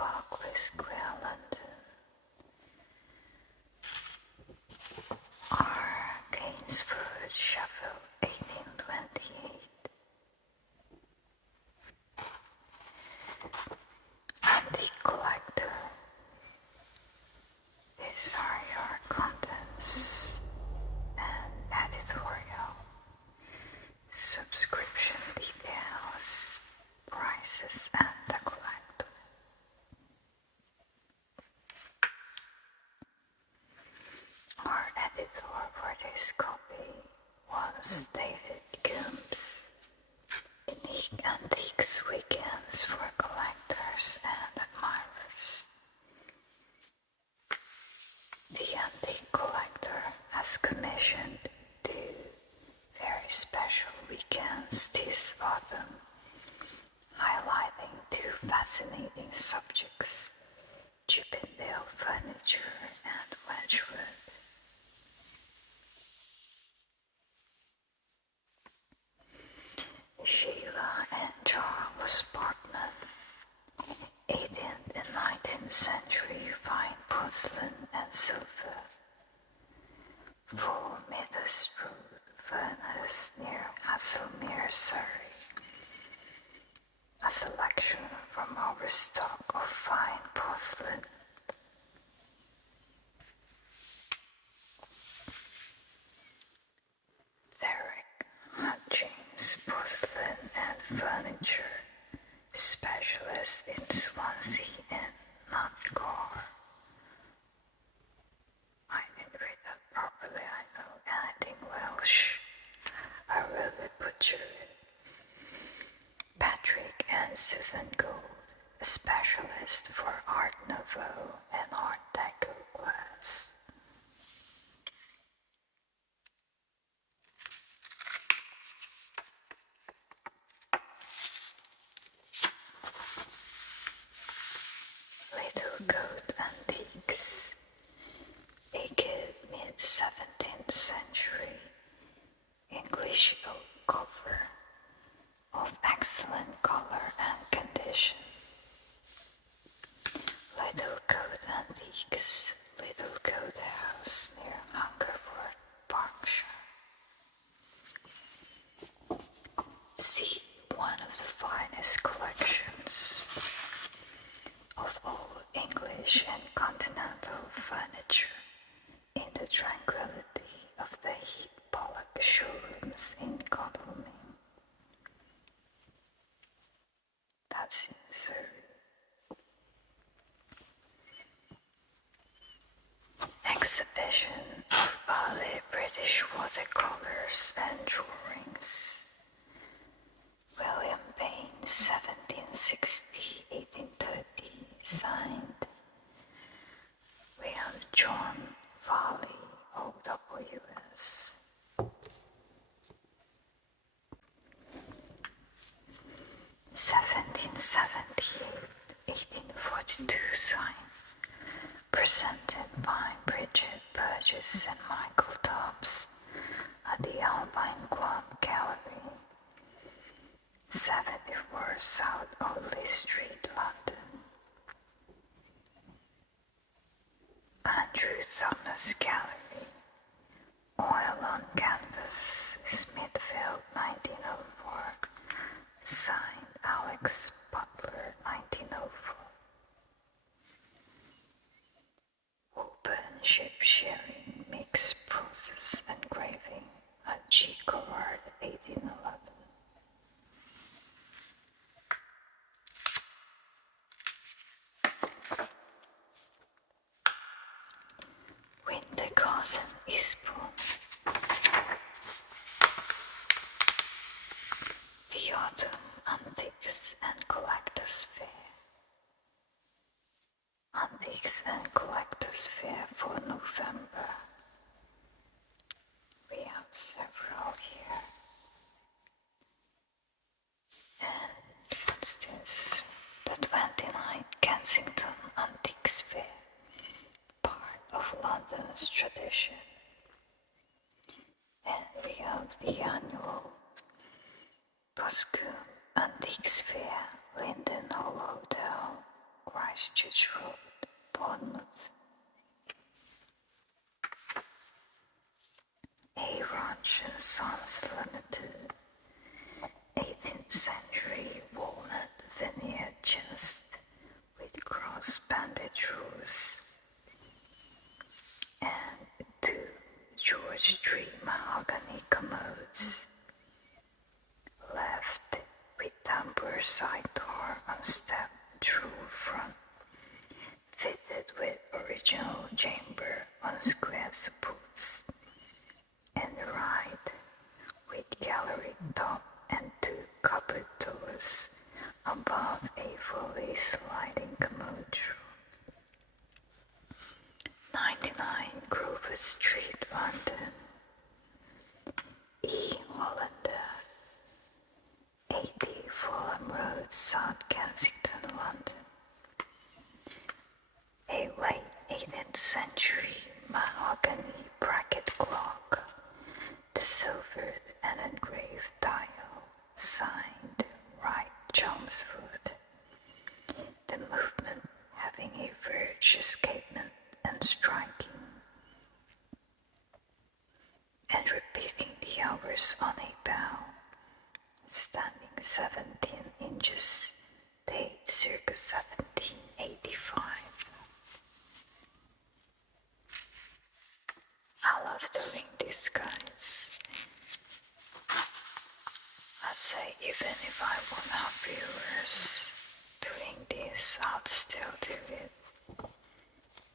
Berkeley Square, London. R. Gainsford, Sheffield, 1828. Antique collector. These are your contents and editorial. Subscription details, prices, and the collector. Our editor for this copy was David Coombs. Unique Antiques Weekends for collectors and admirers. The Antique Collector has commissioned 2 very special weekends this autumn, highlighting 2 fascinating subjects: Chippendale furniture and Wedgwood. Sheila and Charles Portman, 18th and 19th century fine porcelain and silver. 4 Meadows Road, Furness, near Haslemere, Surrey. A selection from our stock of fine porcelain. Derek Hutchings, porcelain and furniture specialist in Swansea and Nottingham. I didn't read that properly, I know anything Welsh. I really butchered it. Patrick and Susan Gould, a specialist for Art Nouveau and Art Deco glass. Little Coat Antiques, a good mid-17th century English oak cover of excellent color and condition. Little Coat Antiques, Little Coat House near Hungerford, Berkshire. See one of the finest collections of all English and continental furniture in the tranquility of the Heath Pollock showrooms in Godalming. That's in Surrey. Exhibition of early British watercolors and drawings. William Payne, 1760-1830, signed. We have John Varley, OWS. (1842) sign, presented by Bridget Burgess and Michael Dobbs at the Alpine Club Gallery, 74 South Audley Street, London. Andrew Thomas Gallery, Oil on Canvas, Smithfield, 1904, signed Alex Butler, 1904. Open ship sharing, mixed process engraving at G. Collard, 1811. Winter Garden, Eastbourne. The Autumn Antiques and Collectors Fair. Antiques and Collectors Fair for November. We have several here. And what's this? The 29th Kensington Antiques Fair, part of London's tradition. And we have the annual Boscombe Antiques Fair, Linden Hall Hotel, Christchurch Road, Bournemouth. A. Ranch and Sons Limited, 18th century walnut veneer chest with cross-banded roofs, and 2 George tree mahogany commodes, left with tambour side door on step true front, fitted with original chamber on square supports, and right with gallery top and 2 cupboard doors above a fully sliding commode room. 99 Grover Street, London. E. Hollander, 80 Fulham Road, South Kensington, London. A late 18th century mahogany bracket clock, the silvered and engraved dial, signed Wright Chelmsford. The movement having a verge escapement and striking, and repeating the hours on a bow, standing 17 inches, date circa 1785. I love doing this, guys. I'd say even if I won't have viewers doing this, I'd still do it,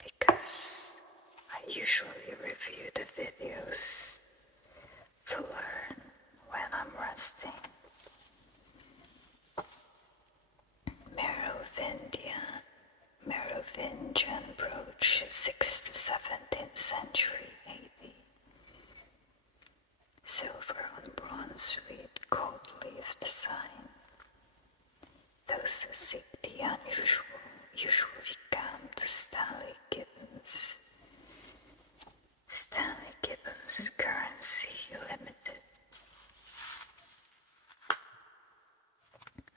because I usually review the videos to learn when I'm resting. Merovingian brooch, 6th to 17th century AD. Silver on bronze with gold leaf design. Those who seek the unusual usually come to Stanley Gibbons. Stanley Gibbons Currency Limited.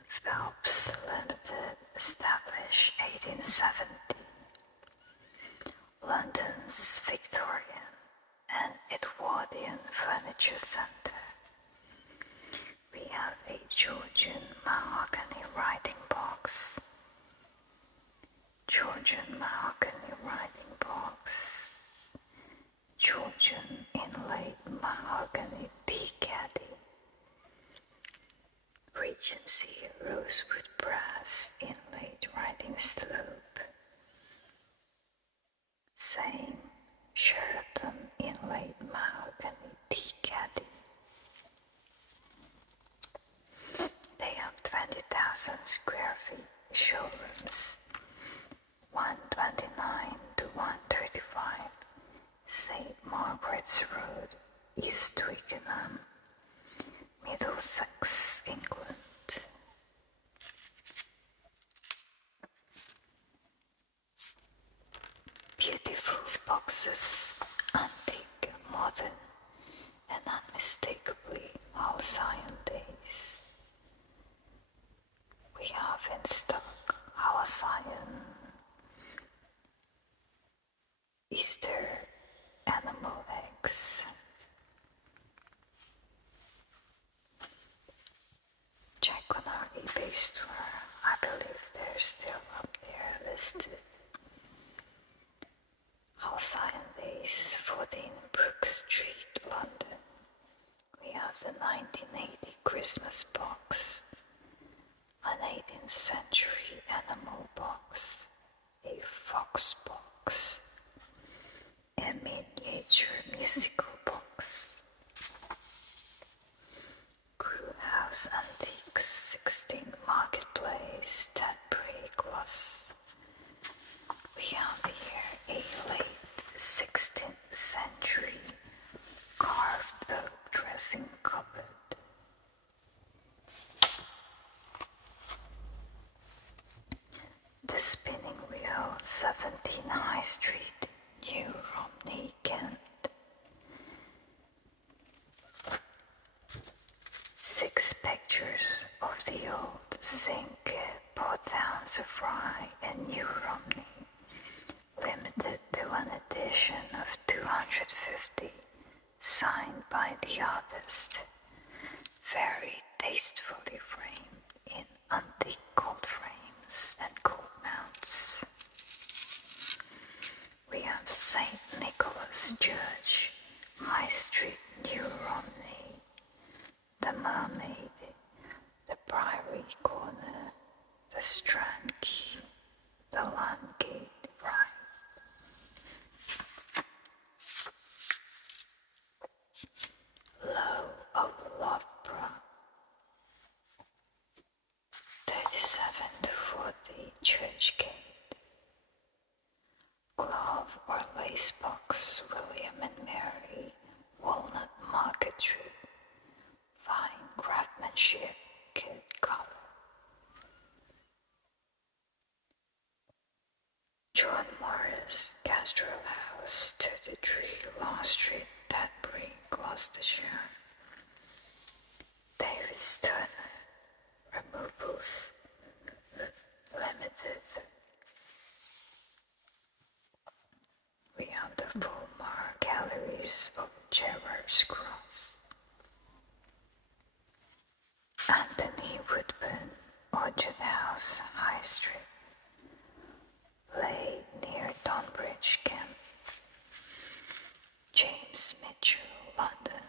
Phelps Limited, established 1870. London's Victorian and Edwardian Furniture Centre. We have a Georgian mahogany writing box. Georgian mahogany writing box. Georgian inlaid mahogany tea caddy. Regency rosewood brass inlaid writing slope. Same Sheraton inlaid mahogany tea caddy. They have 20,000 square feet showrooms, 129 to 135 St. Margaret's Road, East Twickenham, Middlesex, England. Beautiful boxes, antique, modern, and unmistakably halcyon days. We have in stock halcyon, Easter animal eggs. Check on our eBay store. I believe they're still up there listed. Halcyon Days, 14 Brook Street, London. We have the 1980 Christmas box, an 18th century animal box, a fox box, a miniature musical box. Crew House Antiques, 16 Marketplace, Tadbury, Gloss. We have here a late 16th century carved oak dressing cupboard. The Spinning Wheel, 17 High Street, New Romney, Kent. 6 pictures of the old zinc pot-house of Rye and New Romney, limited to an edition of 250, signed by the artist, very tastefully framed in antique gold frames and gold mounts. We have St. Nicholas Church, High Street, New Romney, the Mermaid, the Priory Corner, the Strand Quay, the Landgate Ride. Low of Loughborough, 37 to 40 Churchgate. Glove or lace box, William and Mary, Walnut Marquetry, fine craftsmanship, good color. John Morris, Gastrel House, 33 Law Street, Tetbury, Gloucestershire. Davis Turner, Removals, Limited. We have the Fulmar Galleries of Gerrard's Cross. Anthony Woodburn, Orchard House, High Street. Lay near Tonbridge, Kent. James Mitchell, London.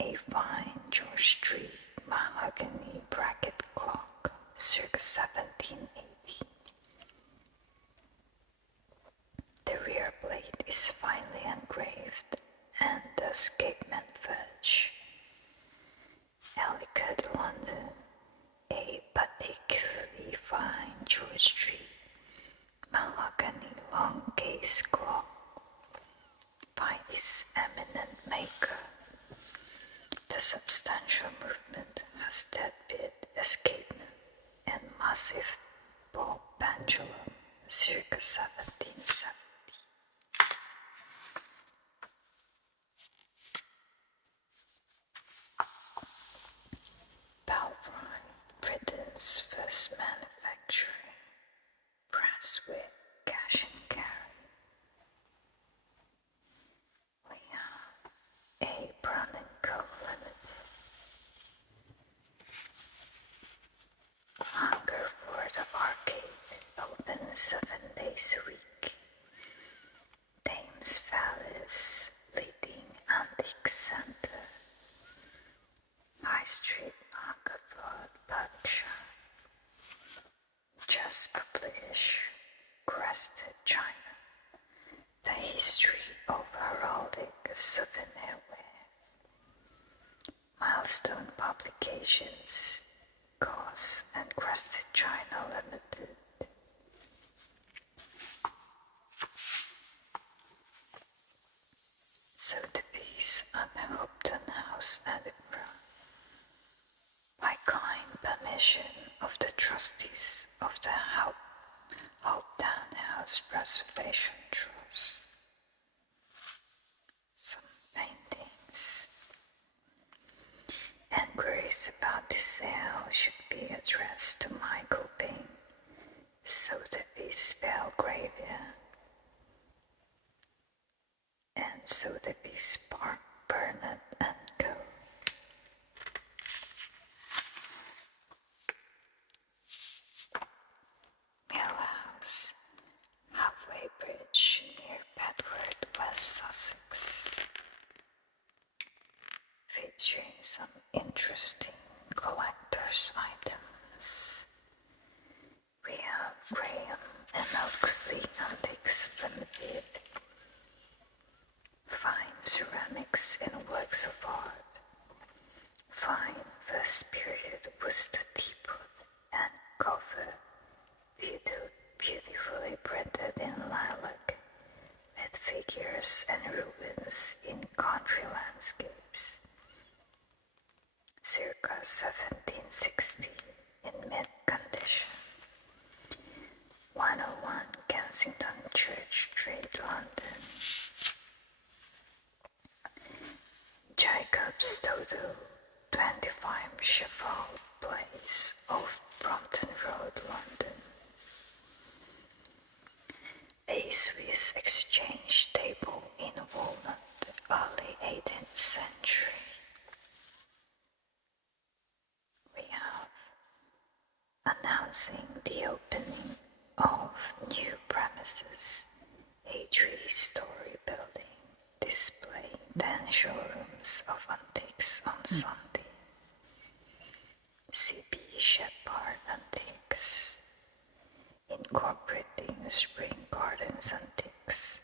A fine George Street mahogany bracket clock, circa 1780. The rear plate is finely engraved and the escapement fudge. Ellicott, London. A particularly fine George Street mahogany long case clock by his eminent maker. The substantial movement has dead-bit escapement and massive ball pendulum, circa 1770. Balbrine, Britain's first manufacturing press with cash and carry. We have A. Brown & Co. Limited. Hungerford Arcade, open 7 days a week. Thames Palace, leading antique center. High Street, Hungerford Berkshire. Just published Crested China, the history of heraldic souvenirware. Milestone Publications, Goss and Crested China Limited. Sotheby's and Hopton House, Edinburgh. By kind permission of the trustees of the Hopetown House Preservation Trust. Some paintings. Enquiries about the sale should be addressed to Michael Byng, Sotheby's Belgravia, and Sotheby's Park Burnett and Co. Millhouse, Halfway Bridge near Bedford, West Sussex, featuring some interesting collector's items. We have Graham and Oaksley Antiques Limited, fine ceramics and works of art, fine first period Worcester teapot and cover, beautifully printed in lilac, with figures and ruins in country landscapes, circa 1760, in mint condition. 101 Kensington Church Street, London. Jacob's Total, 25 Chevalier Swiss exchange table in walnut, early 18th century. We have announcing the opening of new premises, a 3-story building displaying 10 showrooms of antiques on Sunday. C.B. Shepard Antiques, incorporating Spring Gardens Antiques.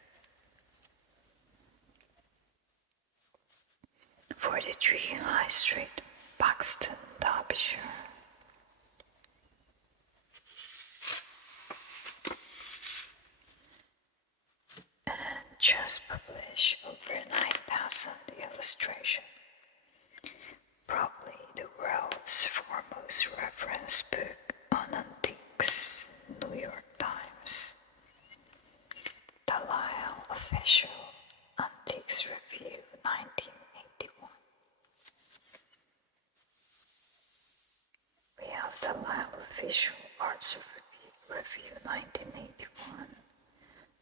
43 High Street, Paxton, Derbyshire. And just published over 9,000 illustrations. Probably the world's foremost reference book on antiques, New York Times. The Lyle Official Antiques Review 1981. We have the Lyle Official Arts Review 1981.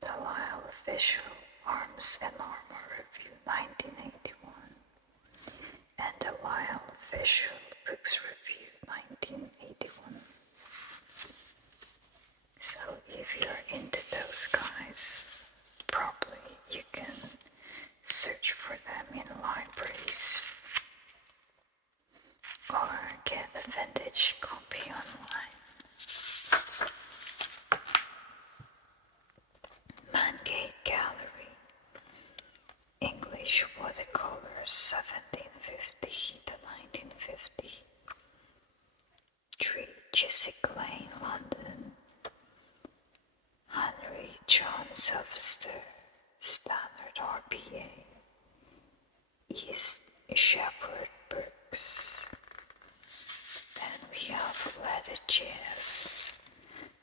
The Lyle Official Arms and Armor Review 1981. And the Lyle Official Books Review 1981. So if you're into those guys, probably you can search for them in libraries or get a vintage copy online. Mangate Gallery, English watercolors 1750 to 1950. 3 Chiswick Lane, London. Henry John Sylvester, Standard RPA. East Shepherd Brooks. Then we have leather chairs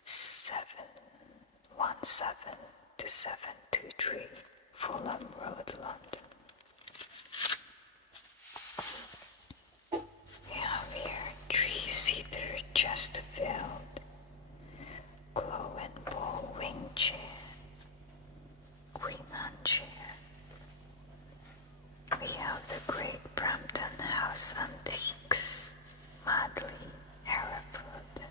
717 to 723 Fulham Road, London. We have here 3-seater Chesterfield glow and ball wing chair, Queen Anne chair. We have the Great Brampton House Antiques, Madley, Hereford.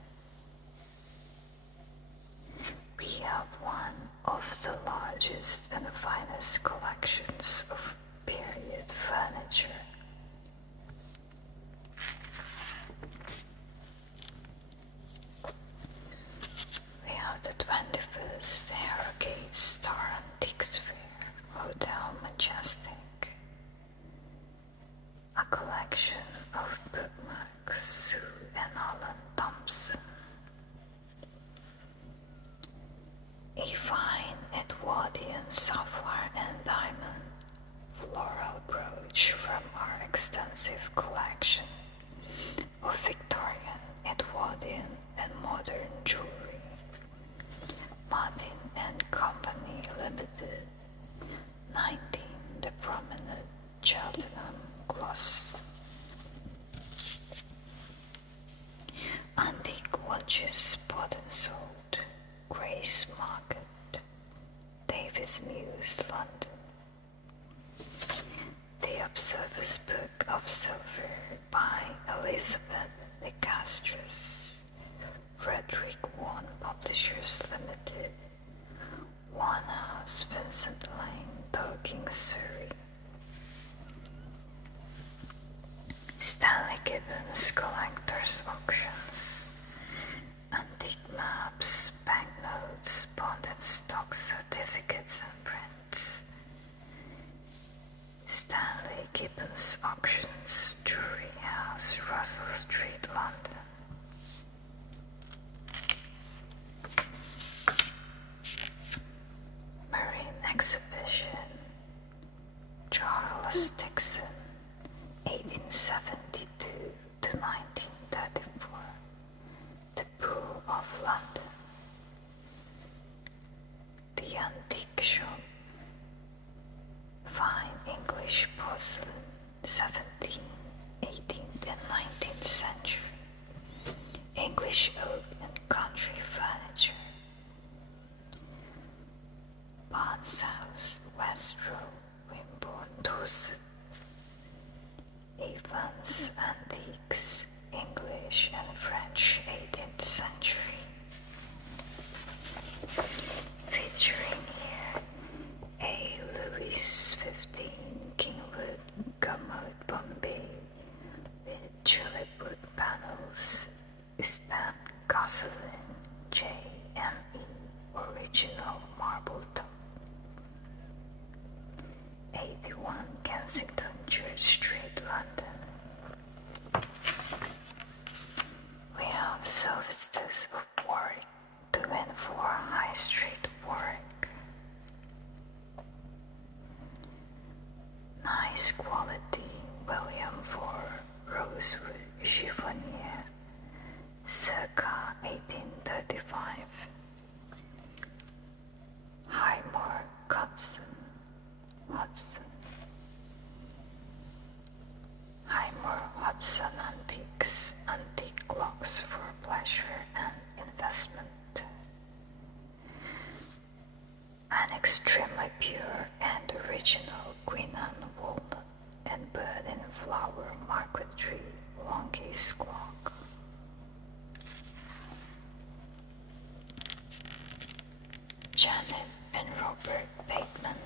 We have one of the largest and finest collections of period furniture. We have the 21st Harrogate Star Antiques Fair, Hotel Majestic. A collection of bookmarks, Sue and Alan Thompson. A fine Edwardian sapphire and diamond floral brooch from our extensive collection of Victorian, Edwardian and modern jewelry. Martin and Company Limited, 19, the prominent Cheltenham Close. Antique watches bought and sold, Grace Market, Davis Muse, London. The Observer's Book of Silver by Elizabeth de Castries, Frederick Vaughan Publishers Limited, One House, Vincent Lane, Dorking, Surrey. Stanley Gibbons Collectors Auctions, antique maps, banknotes, bond and stock certificates and prints. Stanley Gibbons Auctions, Drury House, Russell Street, London. Marine Exhibition, Charles Dixon, 1872 to 1934, The Pool of London. The Antique Shop, Fine English Porcelain, 17th, 18th and 19th century, English Oak and Country Furniture. South West Road, Wimborne, Dorset. Evans Antiques, English and French 18th century. Featuring here a Louis XV Kingwood commode Bombay with tulip wood panels, stamped Gosselin JME original marble top. 81 Kensington Church Street, London. We have Sylvester's of Warwick, 2 and 4 High Street, Warwick. Nice quality William IV rosewood chiffonier, circa 1835. Highmore Hudson Antiques, antique clocks for pleasure and investment. An extremely pure and original Queen Anne walnut and bird in flower marquetry long case clock. Janet and Robert Bateman.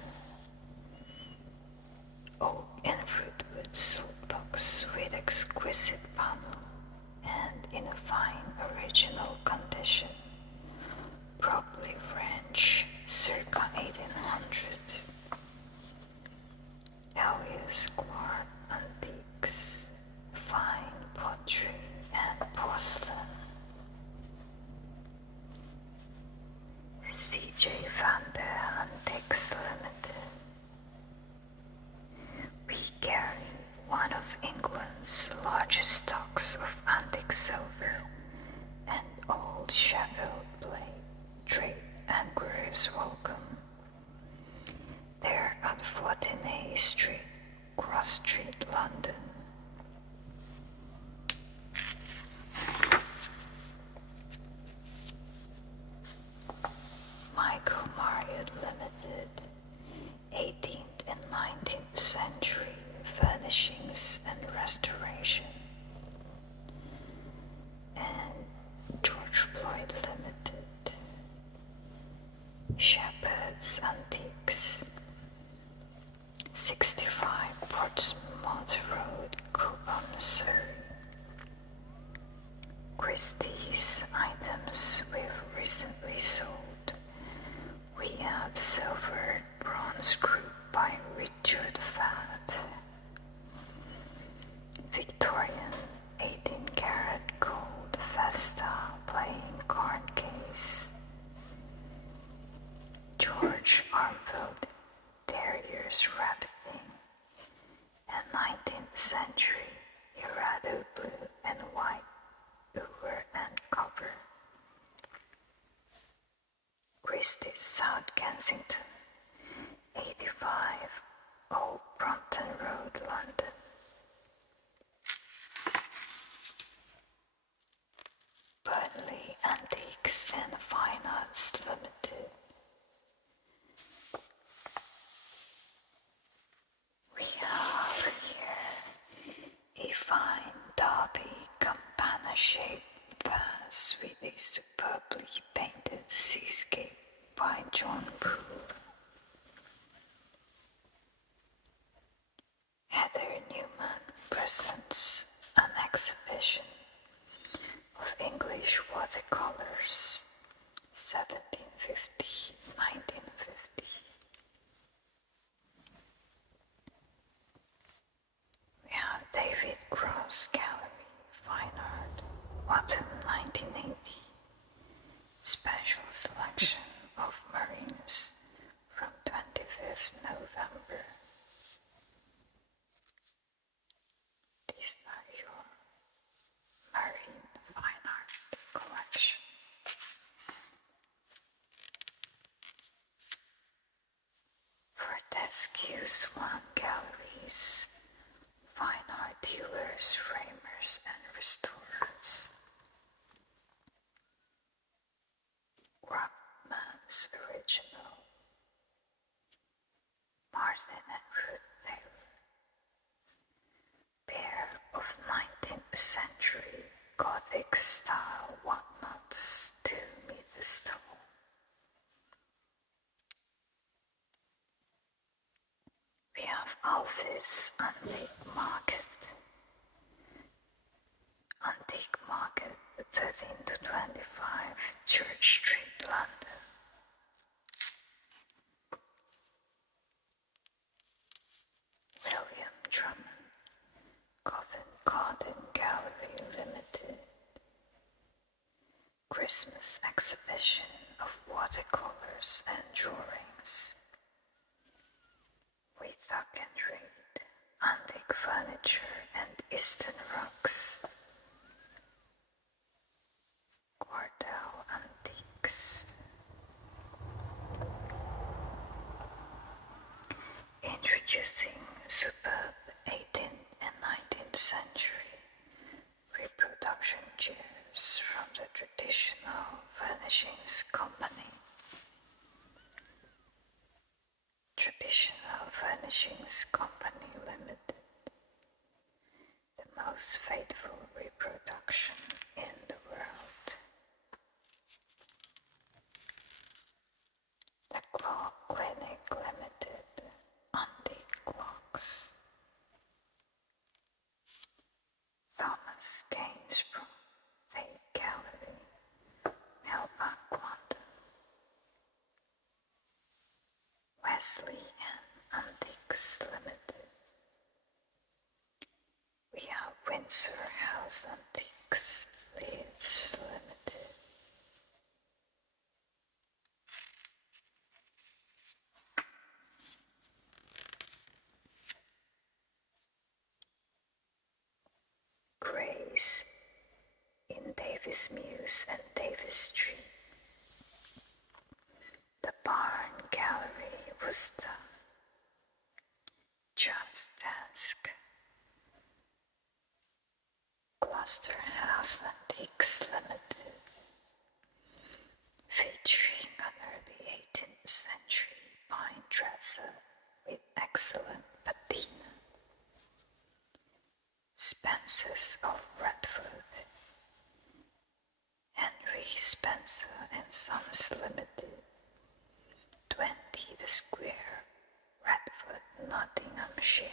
Oak and fruitwood silk box with exquisite panel and in a fine original condition, probably French, circa 1800. Elias Clark Antiques, fine pottery and porcelain. C.J. Van der Antiques Limited. We carry one of England's largest stocks of antique silver and old Sheffield plate. Trade enquiries welcome. They're at 14A Street, Cross Street, London. Michael Marriott Limited, 18th and 19th century furnishings and restoration. And George Floyd Limited, Shepherd's Antiques, 65 Portsmouth Road, Cobham, Surrey. Christie's items we've recently sold. We have silver bronze group by Richard Fatt. Victorian 18-karat gold Vesta playing card case. George Armfield Terriers Rabbithing, and 19th century Irado blue and white over and cover. Christie's, South Kensington, 85 Old Brompton Road, London. Burnley Antiques and Fine Arts Limited. We have here a fine Derby campana-shaped vase with a superbly painted seascape by John Poole. Heather Newman presents an exhibition of English watercolors, 1750-1950. We have David Cross Gallery, Fine Art, Autumn 1980. Special selection of marines from 25th November. These are your marine fine art collection. Fortescue Swan Galleries, fine art dealers, framers, and restorers. Grubman's original Martin and Ruth Taylor, pair of 19th century Gothic style whatnots 2 meters tall. We have Alphys Antique Market. Antique Market, 13 to 25, Church Street, London. William Drummond, Covent Garden Gallery Limited. Christmas exhibition of watercolors and drawings. We tuck and read, antique furniture and Eastern rugs. Cordell Antiques. Introducing superb 18th and 19th century reproduction chairs from the traditional furnishings company. Traditional Furnishings Company Limited, the most faithful reproduction in the world. The Clock Clinic Limited, antique clocks. Thomas Gainsborough, Tate Gallery, Melbourne, London. Wesley and Antiques Limited. We have Windsor House Antiques, Leeds Limited. Grace in Davis Mews and Davis Street. The Barn Gallery, Worcester. John's Desk. Gloucester House Antiques Limited, featuring an early 18th century pine dresser with excellent patina. Spencer's of Bradford. Henry Spencer and Sons Limited, 20 the Square, Bradford, Nottinghamshire.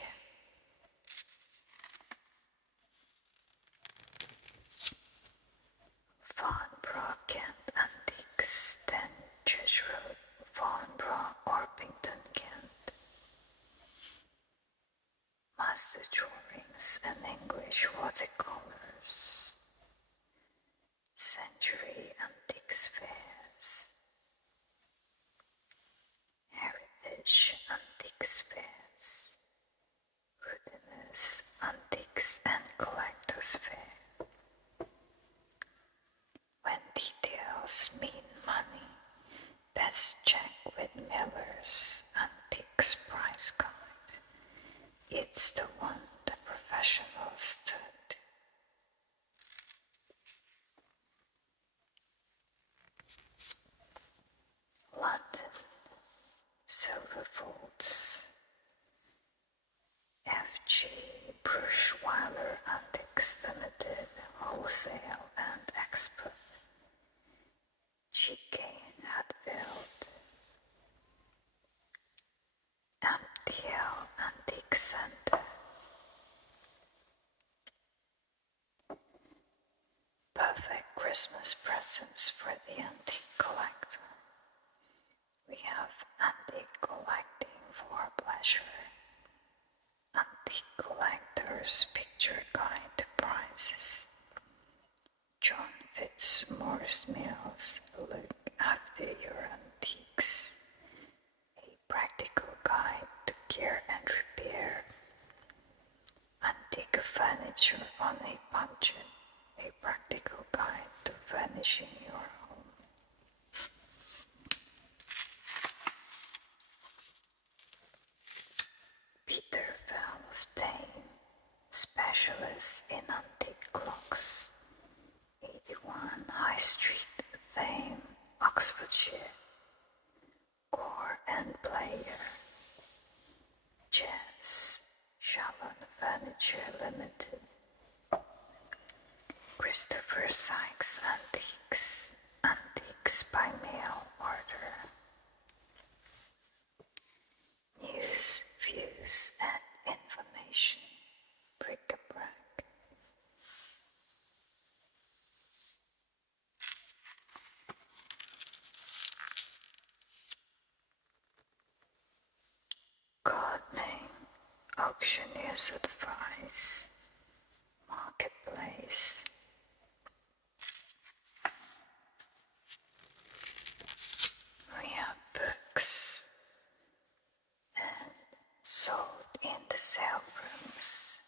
Farnborough Kent Antiques, 10 Church Road, Farnborough, Orpington, Kent. Master drawings and English watercolors. Century Antiques Fairs. Heritage Antiques Fairs. Houdinous Antiques and Collectors Fair. When details mean money, best check with Miller's Antiques Price Guide. It's the one the professionals stood. London, Silverfolds, F.G. Brushweiler Antiques Limited, Wholesale and Export, G.K. Hatfield, MTL Antique Center, perfect Christmas presents for the antique collector. We have Antique Collecting for Pleasure, Antique Collector's Picture Guide to Prices, John Fitzmaurice Mills, Look After Your Antiques, a practical guide to care and repair, Antique Furniture on a Budget, a practical guide to furnishing your home. Peter Valve, specialist in antique clocks, 81 High Street, Thame, Oxfordshire. Core and Player. Furniture Limited, Christopher Sykes Antiques by mail order. News, views, and information. Bric-a-brac. Code name, auctioneer's advice, marketplace. We have books and sold in the sale rooms.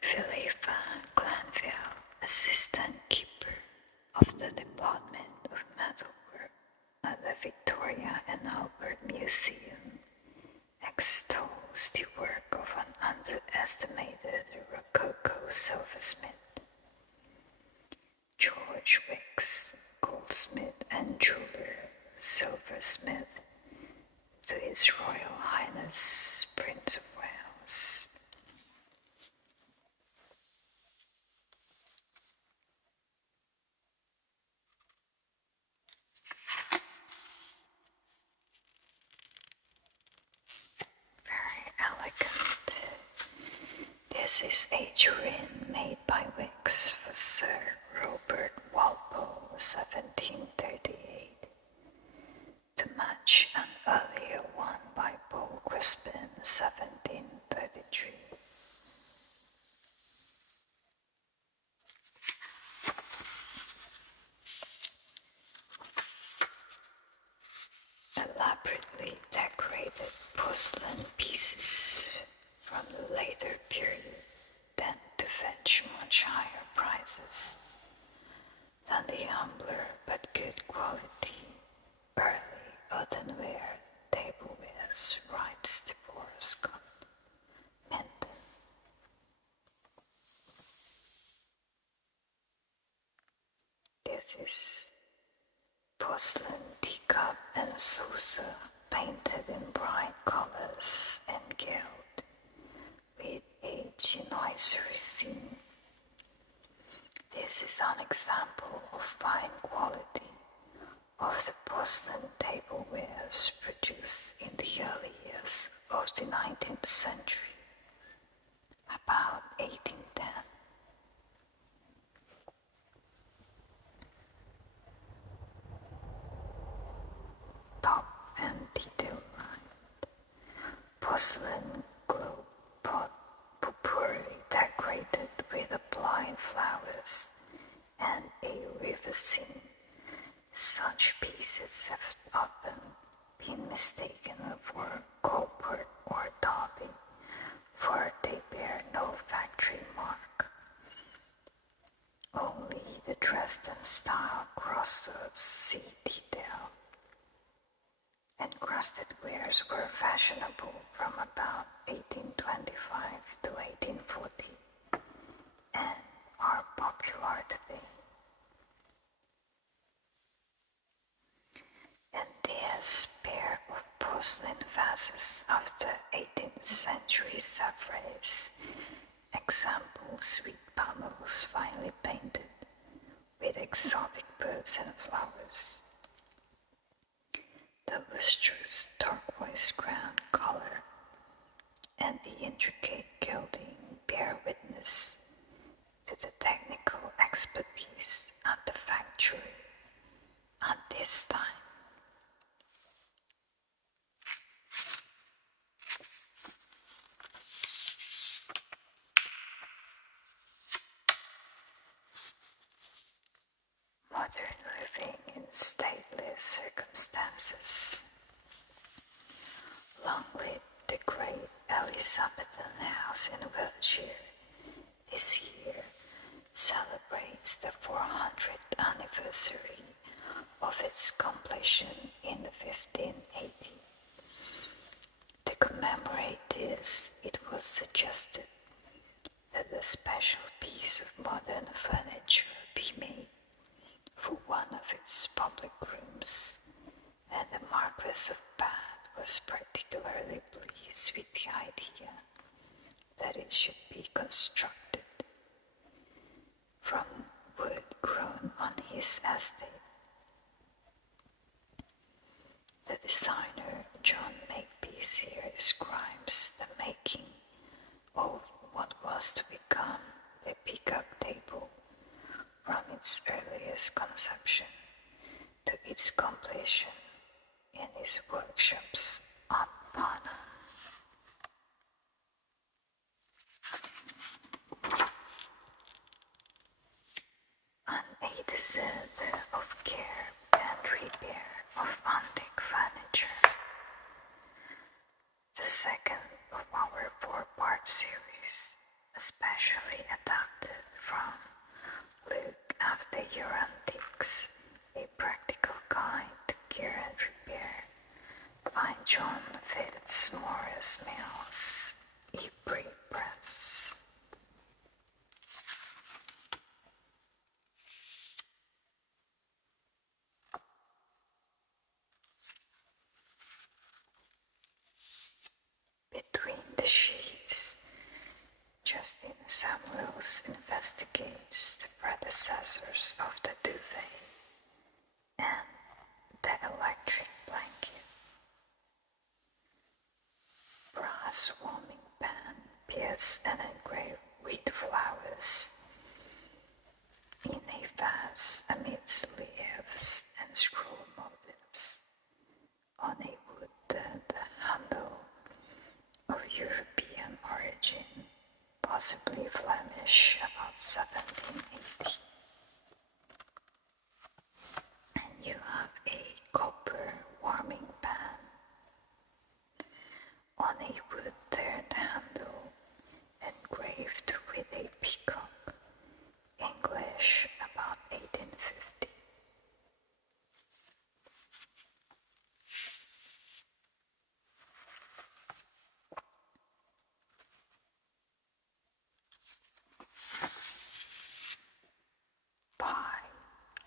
Philippa Glanville, assistant keeper of the Department of Metalwork at the Victoria and Albert Museum, extols the work of an underestimated Rococo silversmith. George Wicks, goldsmith and jeweler, silversmith, to His Royal Highness Prince of Wales. Very elegant. This is a tureen made by Wicks for Sir Robert Walpole, 1738, to match an earlier one by Paul Crispin, 1733. Elaborately decorated porcelain pieces from the later period tend to fetch much higher prices than the humbler but good quality early earthenware tablewares, writes Deborah Scott, Minton. This is porcelain teacup and saucer painted in bright colors and gilt with a chinoiserie scene. This is an example of fine quality of the porcelain tablewares produced in the early years of the 19th century, about 1810. Top and detail lined porcelain globe pot, pottery decorated with applied flowers and a river scene. Such pieces have often been mistaken for Colbert or Derby, for they bear no factory mark. Only the Dresden style crosses see detail. Encrusted wares were fashionable from about 1825 to 1840 and are popular today. And this pair of porcelain vases of the 18th century Sèvres, example sweet panels finely painted with exotic birds and flowers. The lustrous turquoise ground color and the intricate gilding bear witness to the technical expertise at the factory at this time. Modern living in stately circumstances. Long live the great Elizabethan house in Wiltshire. This year celebrates the 400th anniversary of its completion in 1580. To commemorate this, it was suggested that a special piece of modern furniture be made for one of its public rooms Marquess of Bath was particularly pleased with the idea that it should be constructed from wood grown on his estate. The designer John Makepeace here describes the making of what was to become the pickup table from its earliest conception to its completion in his workshops on Pana. An A to Z of care and repair of antique furniture. The second of our four-part series, especially adapted from Look After Your Antiques, a practical guide to care and repair by John Fitzmaurice Mills, Ebury Press. Between the sheets, Justin Samuels investigates the predecessors of the duvet and the electric blanket. Brass warming pan pierced and engraved with flowers in a vase amidst leaves and scroll motifs on a wooden handle of European origin, possibly Flemish, about 1780. And you have a copper warming pan on a wood-turned handle engraved with a peacock, English, about 1850. By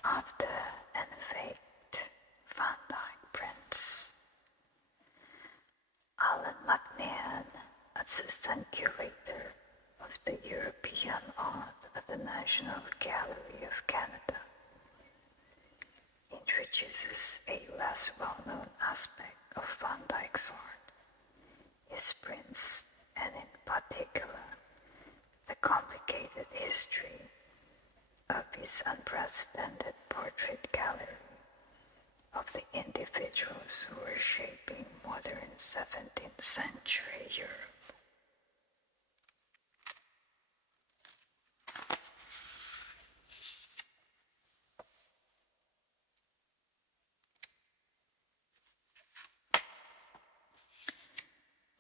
after and faked Van Dyck prints. Alan McNairn, assistant curator of the European art at the National Gallery of Canada, introduces a less well-known aspect of Van Dyck's art, his prints, and in particular, the complicated history of his unprecedented portrait gallery of the individuals who were shaping modern 17th century Europe.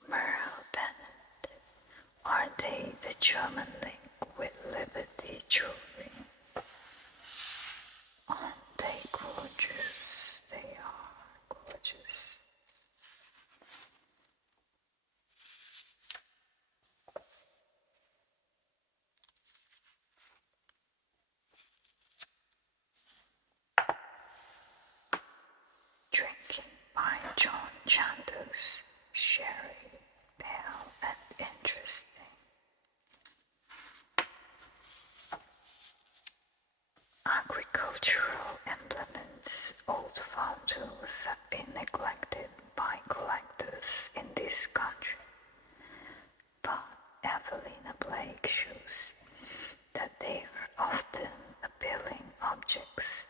Merle Bennett, are they the German link with Liberty Jewellery? Aren't they gorgeous? They are gorgeous. Drinking by John Chandos, sherry, pale and interesting. Agricultural implements, old farm tools have been neglected by collectors in this country, but Evelina Blake shows that they are often appealing objects,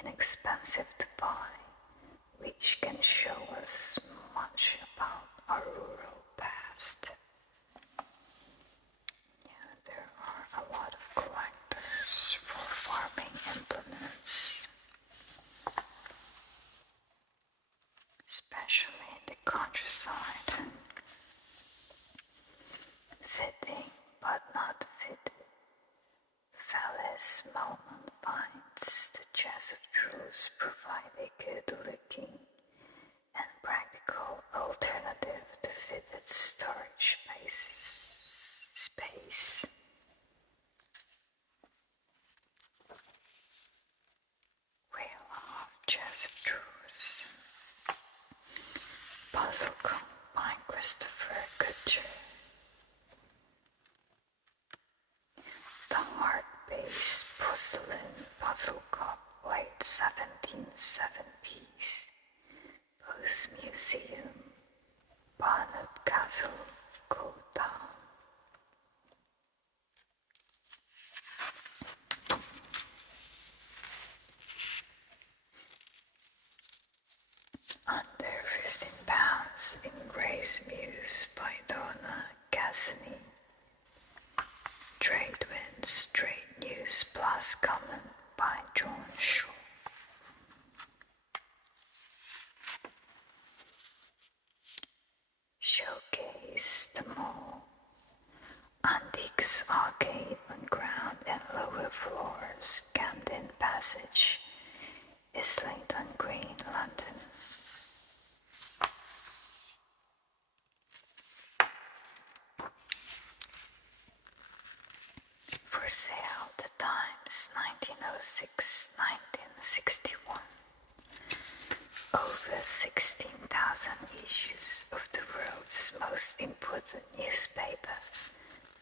inexpensive to buy, which can show us much about our rural past. There are a lot of collectors for farming implements, especially in the countryside. Fitting but not fitted. Phyllis Melman finds the chest of drawers provide a good-looking and practical alternative to fitted storage space. Wheel of chest of drawers. puzzle cup by Christopher Goodger. The hard-based porcelain puzzle cup, late 1770s, Post Museum, Barnard Castle, Coultown. Under £15 in Grace Muse by Donna Cassini. Trade Winds, Trade News Plus Comment by John Shaw. Showcase the Mall. Antiques Arcade on ground and lower floors, Camden Passage, Islington Green, London. For sale, The Times, 1906-1961. Over 16,000 issues of the world's most important newspaper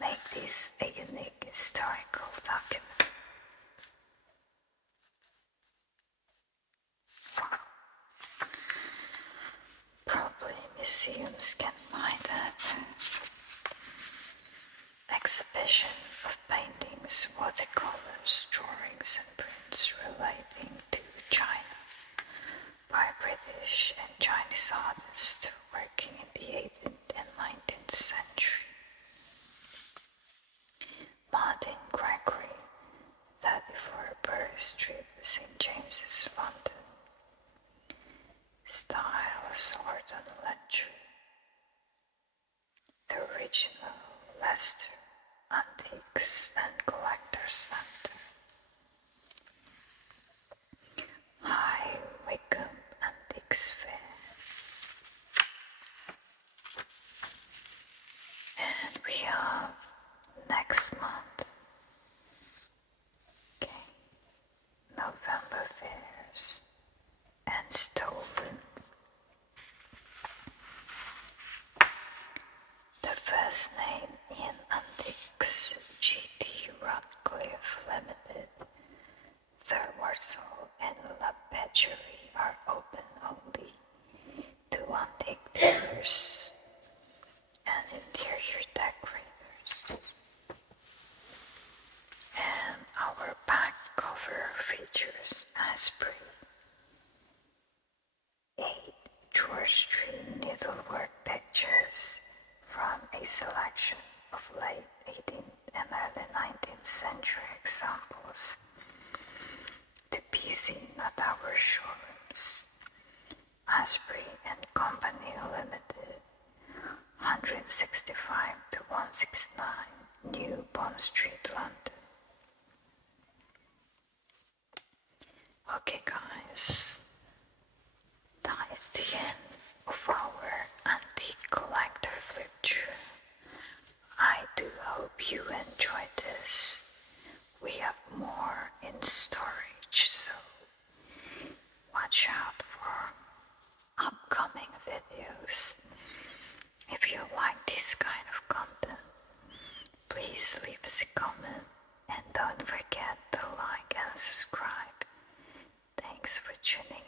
make this a unique historical document. Probably museums can find that exhibition of paintings, watercolors, drawings and prints relating to China by British and Chinese artists working in the 18th and 19th century. Martin Gregory, 34 Burr Street, St. James's, London. Style Sword on Ledger. The original Leicester Antiques and Collectors Centre. High Wycombe Antiques Fair. And we have next month. Okay. November fairs and stolen. The first name in Antiques, G.T. Radcliffe Limited, Thurwarsall and La Petcherie are open only to antique dealers and interior decorators. And our back cover features Asprey 8 George Street needlework pictures from a selection of late 18th and early 19th century examples to be seen at our showrooms. Asprey and Company Limited, 165 to 169 New Bond Street, London. Okay guys, that is the end of our antique collector flip through. I do hope you enjoyed this. We have more in storage, so watch out for upcoming videos. If you like this kind of content, please leave us a comment and don't forget to like and subscribe. Thanks for tuning